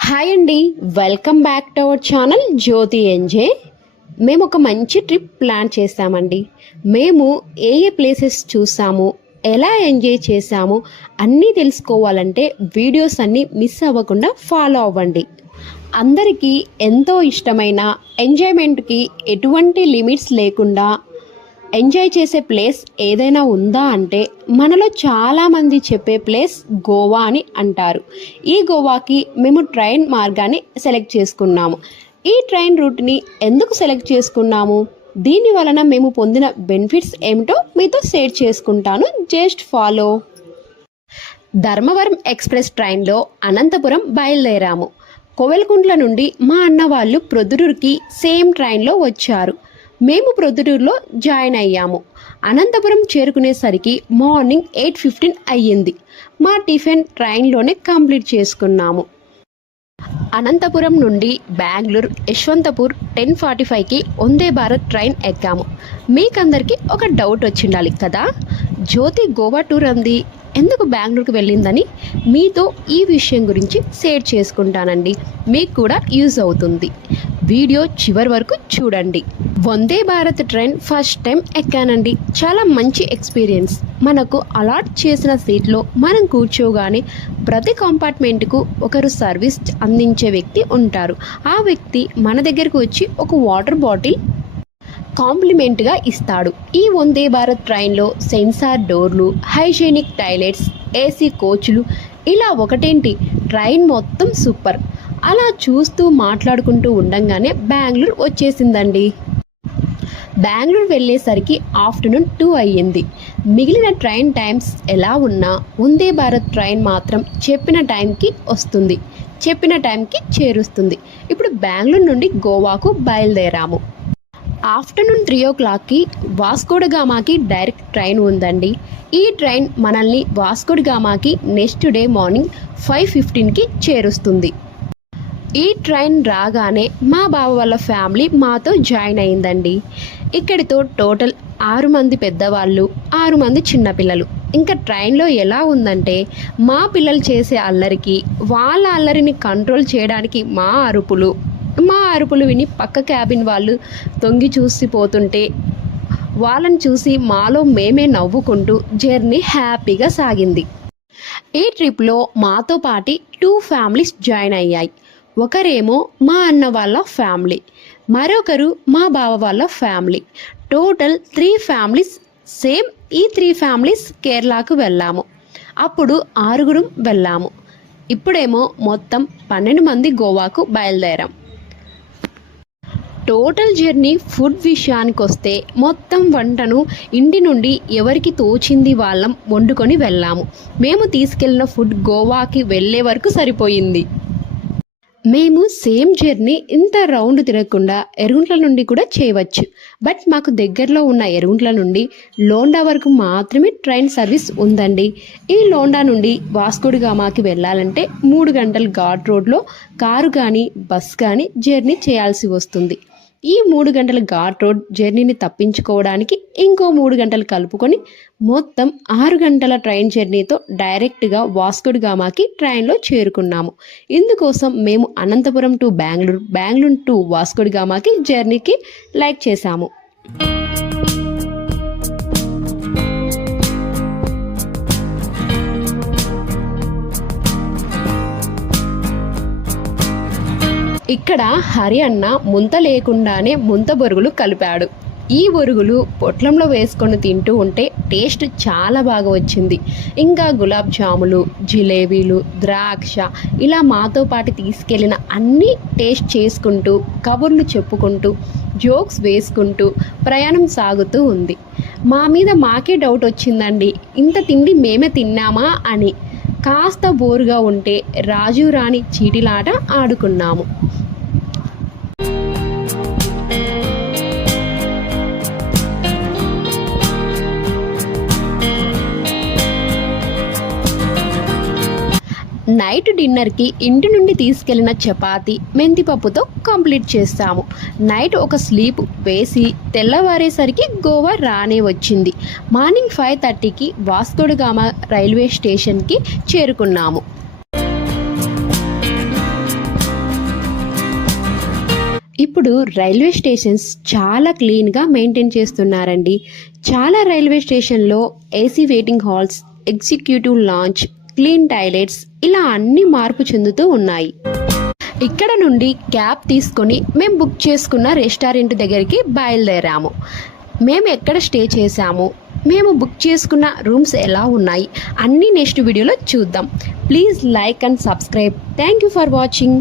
Hi అండి welcome back to our channel Jyothi MJ మేము ఒక మంచి ట్రిప్ ప్లాన్ చేశామండి మేము ఏ ఏ ప్లేసెస్ చూసాము ఎలా ఎంజాయ్ చేసాము అన్నీ తెలుసుకోవాలంటే వీడియోస్ అన్నీ మిస్ అవ్వకుండా ఫాలో అవ్వండి. అందరికీ ఎంతో ఇష్టమైన ఎంజాయ్మెంట్కి ఎటువంటి లిమిట్స్ లేకుండా ఎంజాయ్ చేసే ప్లేస్ ఏదైనా ఉందా అంటే మనలో చాలామంది చెప్పే ప్లేస్ గోవా అని అంటారు. ఈ గోవాకి మేము ట్రైన్ మార్గాన్ని సెలెక్ట్ చేసుకున్నాము. ఈ ట్రైన్ రూట్ని ఎందుకు సెలెక్ట్ చేసుకున్నాము? దీని వలన మేము పొందిన బెనిఫిట్స్ ఏమిటో మీతో షేర్ చేసుకుంటాను. Just follow. ధర్మవరం ఎక్స్ప్రెస్ ట్రైన్లో అనంతపురం బయలుదేరాము. కోవెలకుంట్ల నుండి మా అన్న వాళ్ళు ప్రొద్దురుకి సేమ్ ట్రైన్లో వచ్చారు. మేము ప్రొద్దుటూరులో జాయిన్ అయ్యాము. అనంతపురం చేరుకునేసరికి మార్నింగ్ ఎయిట్ ఫిఫ్టీన్ అయ్యింది. మా టిఫిన్ ట్రైన్లోనే కంప్లీట్ చేసుకున్నాము. అనంతపురం నుండి బెంగళూరు యశ్వంతపూర్ టెన్ ఫార్టీ ఫైవ్కి వందే భారత్ ట్రైన్ ఎక్కాము. మీకందరికీ ఒక డౌట్ వచ్చిండాలి కదా? జ్యోతి గోవా టూర్ అంది. ఎందుకు బెంగళూరుకి వెళ్ళిందని మీతో ఈ విషయం గురించి షేర్ చేసుకుంటానండి. మీకు కూడా యూజ్ అవుతుంది. వీడియో చివరి వరకు చూడండి. Vande Bharat train first time ఎక్కానండి. చాలా మంచి ఎక్స్పీరియన్స్. మనకు అలాట్ చేసిన సీట్లో మనం కూర్చోగానే ప్రతి కంపార్ట్మెంట్కు ఒకరు సర్వీస్ అందించే వ్యక్తి ఉంటారు. ఆ వ్యక్తి మన దగ్గరకు వచ్చి ఒక వాటర్ బాటిల్ కాంప్లిమెంట్గా ఇస్తాడు. ఈ వందే భారత్ ట్రైన్లో సెన్సార్ డోర్లు హైజీనిక్ టాయిలెట్స్ ఏసీ కోచ్లు ఇలా ఒకటేంటి? ట్రైన్ మొత్తం సూపర్. అలా చూస్తూ మాట్లాడుకుంటూ ఉండంగానే బెంగళూరు వచ్చేసిందండి. బెంగళూరు వెళ్ళేసరికి ఆఫ్టర్నూన్ టూ అయ్యింది. మిగిలిన ట్రైన్ టైమ్స్ ఎలా ఉన్నా వందే భారత్ ట్రైన్ మాత్రం చెప్పిన టైంకి వస్తుంది. చెప్పిన టైంకి చేరుస్తుంది. ఇప్పుడు బెంగళూరు నుండి గోవాకు బయలుదేరాము. ఆఫ్టర్నూన్ త్రీ ఓ క్లాక్కి వాస్కోడగామాకి డైరెక్ట్ ట్రైన్ ఉందండి. ఈ ట్రైన్ మనల్ని వాస్కోడగామాకి నెక్స్ట్ డే మార్నింగ్ ఫైవ్ ఫిఫ్టీన్కి చేరుస్తుంది. ఈ ట్రైన్ రాగానే మా బావ వాళ్ళ ఫ్యామిలీ మాతో జాయిన్ అయిందండి. ఇక్కడితో టోటల్ ఆరు మంది పెద్దవాళ్ళు ఆరు మంది చిన్నపిల్లలు ఇంకా ట్రైన్లో ఎలా ఉందంటే మా పిల్లలు చేసే అల్లరికి వాళ్ళ అల్లరిని కంట్రోల్ చేయడానికి మా అరుపులు మా అరుపులు విని పక్క క్యాబిన్ వాళ్ళు తొంగి చూసిపోతుంటే వాళ్ళని చూసి మాలో మేమే నవ్వుకుంటూ జర్నీ హ్యాపీగా సాగింది. ఈ ట్రిప్లో మాతో పాటి టూ ఫ్యామిలీస్ జాయిన్ అయ్యాయి. ఒకరేమో మా అన్న వాళ్ళ ఫ్యామిలీ మరొకరు మా బావ వాళ్ళ family. Total three families same ఈ త్రీ ఫ్యామిలీస్ కేరళకు వెళ్ళాము. అప్పుడు ఆరుగురం వెళ్ళాము. ఇప్పుడేమో మొత్తం పన్నెండు మంది గోవాకు బయలుదేరాం. టోటల్ జర్నీ ఫుడ్ విషయానికి వస్తే మొత్తం వంటను ఇంటి నుండి ఎవరికి తోచింది వాళ్ళం వండుకొని వెళ్ళాము. మేము తీసుకెళ్ళిన ఫుడ్ గోవాకి వెళ్ళే వరకు సరిపోయింది. మేము సేమ్ జర్నీ ఇంత రౌండ్ తిరగకుండా ఎరుగుంట్ల నుండి కూడా చేయవచ్చు. బట్ మాకు దగ్గరలో ఉన్న ఎరుగుంట్ల నుండి లోండా వరకు మాత్రమే ట్రైన్ సర్వీస్ ఉందండి. ఈ లోండా నుండి వాస్కోడిగామాకి వెళ్ళాలంటే మూడు గంటలు ఘాట్ రోడ్లో కారు కానీ బస్ కానీ జర్నీ చేయాల్సి వస్తుంది. ఈ మూడు గంటల ఘాట్ రోడ్ జర్నీని తప్పించుకోవడానికి ఇంకో మూడు గంటలు కలుపుకొని మొత్తం ఆరు గంటల ట్రైన్ జర్నీతో డైరెక్ట్గా వాస్కోడిగామాకి ట్రైన్లో చేరుకున్నాము. ఇందుకోసం మేము అనంతపురం టు బెంగళూరు బెంగళూరు టు వాస్కోడిగామాకి జర్నీకి లైక్ చేశాము. ఇక్కడ హరి అన్న ముంత లేకుండానే ముంత బొరుగులు కలిపాడు. ఈ బొరుగులు పొట్లంలో వేసుకొని తింటూ ఉంటే టేస్ట్ చాలా బాగా వచ్చింది. ఇంకా గులాబ్ జాములు జిలేబీలు ద్రాక్ష ఇలా మాతో పాటు తీసుకెళ్ళిన అన్నీ టేస్ట్ చేసుకుంటూ కబుర్లు చెప్పుకుంటూ జోక్స్ వేసుకుంటూ ప్రయాణం సాగుతూ ఉంది. మా మీద మాకే డౌట్ వచ్చిందండి. ఇంత తిండి మేమే తిన్నామా అని. కాస్త బోరుగా ఉంటే రాజు రాణి చీటిలాట ఆడుకున్నాము. నైట్ డిన్నర్కి ఇంటి నుండి తీసుకెళ్ళిన చపాతి మెంతిపప్పుతో కంప్లీట్ చేస్తాము. నైట్ ఒక స్లీప్ వేసి తెల్లవారేసరికి గోవా రానే వచ్చింది. మార్నింగ్ ఫైవ్ థర్టీకి వాస్కోడగామ రైల్వే స్టేషన్కి చేరుకున్నాము. ఇప్పుడు రైల్వే స్టేషన్స్ చాలా క్లీన్గా మెయింటైన్ చేస్తున్నారండి. చాలా రైల్వే స్టేషన్లో AC waiting halls executive lounge clean toilets ఇలా అన్ని మార్పు చెందుతూ ఉన్నాయి. ఇక్కడ నుండి క్యాబ్ తీసుకొని మేము బుక్ చేసుకున్న రెస్టారెంట్ దగ్గరికి బయలుదేరాము. మేము ఎక్కడ స్టే చేశాము? మేము బుక్ చేసుకున్న రూమ్స్ ఎలా ఉన్నాయి? అన్నీ నెక్స్ట్ వీడియోలో చూద్దాం. Please like and subscribe. Thank you for watching.